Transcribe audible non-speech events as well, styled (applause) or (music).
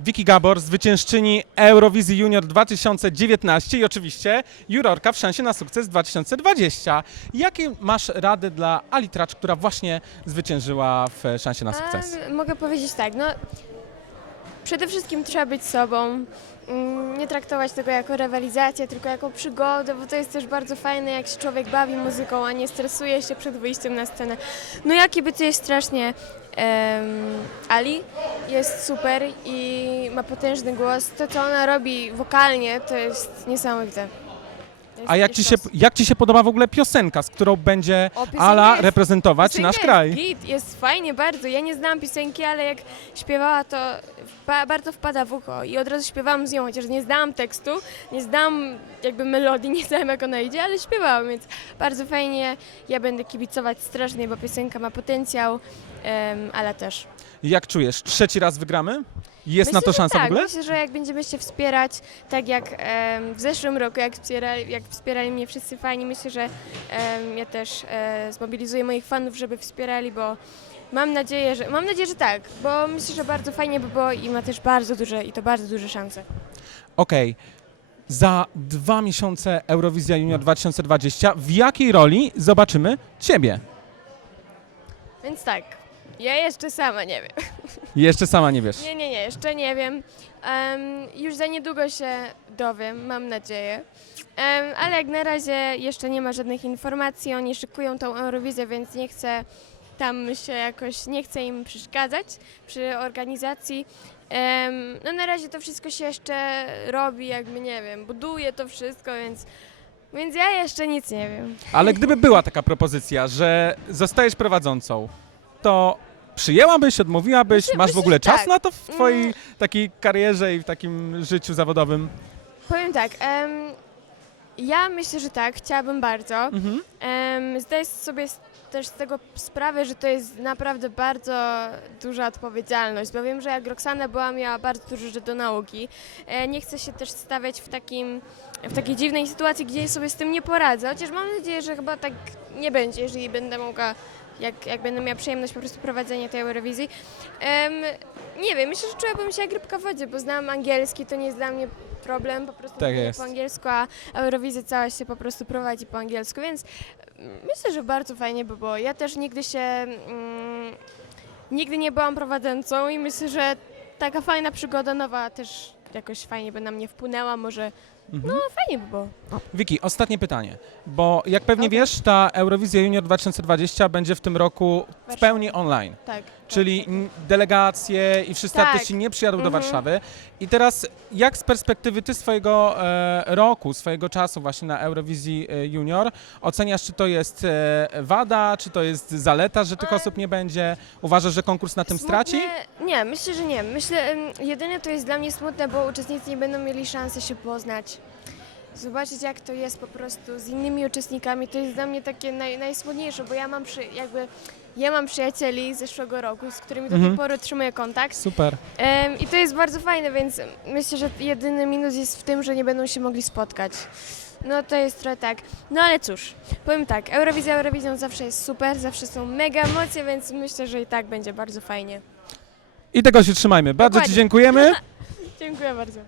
Wiki Gabor, zwyciężczyni Eurowizji Junior 2019 i oczywiście jurorka w szansie na sukces 2020. Jakie masz rady dla Ali Tracz, która właśnie zwyciężyła w szansie na sukces? A, mogę powiedzieć tak, no przede wszystkim trzeba być sobą, mm, nie traktować tego jako rywalizację, tylko jako przygodę, bo to jest też bardzo fajne, jak się człowiek bawi muzyką, a nie stresuje się przed wyjściem na scenę. No jaki by to jest strasznie em, Ali, jest super i ma potężny głos. To, co ona robi wokalnie, to jest niesamowite. A jak ci, się, jak ci się podoba w ogóle piosenka, z którą będzie O, piosenka Ala jest- reprezentować Piosenka nasz kraj? Jest, git, jest fajnie bardzo. Ja nie znałam piosenki, ale jak śpiewała, to ba, bardzo wpada w ucho i od razu śpiewałam z nią, chociaż nie znałam tekstu, nie znałam jakby melodii, (laughs) nie znałam jak ona idzie, ale śpiewałam, więc bardzo fajnie. Ja będę kibicować strasznie, bo piosenka ma potencjał, em, ale też. Jak czujesz? Trzeci raz wygramy? Jest Myślę, na to szansa tak, w ogóle? Myślę, że jak będziemy się wspierać, tak jak em, w zeszłym roku, jak wspierali, jak wspierali mnie wszyscy fani, myślę, że em, ja też e, zmobilizuję moich fanów, żeby wspierali, bo mam nadzieję, że mam nadzieję, że tak, bo myślę, że bardzo fajnie by było i ma też bardzo duże i to bardzo duże szanse. Okej. Za dwa miesiące Eurowizja Junior 2020. W jakiej roli zobaczymy Ciebie? Więc tak, ja jeszcze sama nie wiem. (laughs) Jeszcze sama nie wiesz. Nie, nie, nie, jeszcze nie wiem. Em, już za niedługo się dowiem, mam nadzieję. Em, ale jak na razie jeszcze nie ma żadnych informacji, oni szykują tą Eurowizję, więc nie chcę tam się jakoś, nie chcę im przeszkadzać przy organizacji. Em, no na razie to wszystko się jeszcze robi, jakby nie wiem, buduje to wszystko, więc, więc ja jeszcze nic nie wiem. Ale gdyby była taka propozycja, że zostajesz prowadzącą, to przyjęłabyś, odmówiłabyś? Myślę- Masz w myślę, ogóle że czas tak. na to w Twojej Mm. takiej karierze i w takim życiu zawodowym? Powiem tak, em, ja myślę, że tak, chciałabym bardzo. Mhm. Em, zdaję sobie s- też z tego sprawę, że to jest naprawdę bardzo duża odpowiedzialność, bo wiem, że jak Roxana była, miała bardzo dużo rzeczy do nauki. E, nie chcę się też stawiać w, takim, w takiej dziwnej sytuacji, gdzie sobie z tym nie poradzę, chociaż mam nadzieję, że chyba tak nie będzie, jeżeli będę mogła, jak, jak będę miała przyjemność po prostu prowadzenia tej Eurowizji. Em, nie wiem, myślę, że czułabym się jak rybka w wodzie, bo znam angielski, to nie jest dla mnie problem, po prostu Tak mówię jest. po angielsku, a Eurowizja cała się po prostu prowadzi po angielsku, więc Myślę, że bardzo fajnie by było. Ja też nigdy się. Mm, nigdy nie byłam prowadzącą i myślę, że taka fajna przygoda nowa też jakoś fajnie by na mnie wpłynęła. Może. No, fajnie by było. Wiki, ostatnie pytanie, bo jak pewnie wiesz, ta Eurowizja Junior 2020 będzie w tym roku w Warszawa. pełni online. Tak. Czyli n- delegacje i wszyscy Tak. artyści nie przyjadą do Mhm. Warszawy. I teraz jak z perspektywy ty swojego e, roku, swojego czasu właśnie na Eurowizji e, Junior oceniasz, czy to jest e, wada, czy to jest zaleta, że tych E, osób nie będzie? Uważasz, że konkurs na tym Smutne- straci? Nie, myślę, że nie. Myślę, em, jedyne to jest dla mnie smutne, bo uczestnicy nie będą mieli szansy się poznać. Zobaczyć, jak to jest po prostu z innymi uczestnikami, to jest dla mnie takie naj, najsmutniejsze, bo ja mam przy, jakby, ja mam przyjacieli z zeszłego roku, z którymi do Mhm. tej pory utrzymuję kontakt. Super. Em, I to jest bardzo fajne, więc myślę, że jedyny minus jest w tym, że nie będą się mogli spotkać. No to jest trochę tak. No ale cóż, powiem tak, Eurowizja Eurowizją zawsze jest super, zawsze są mega emocje, więc myślę, że i tak będzie bardzo fajnie. I tego się trzymajmy. Bardzo Ci Dokładnie. dziękujemy. (laughs) Dziękuję bardzo.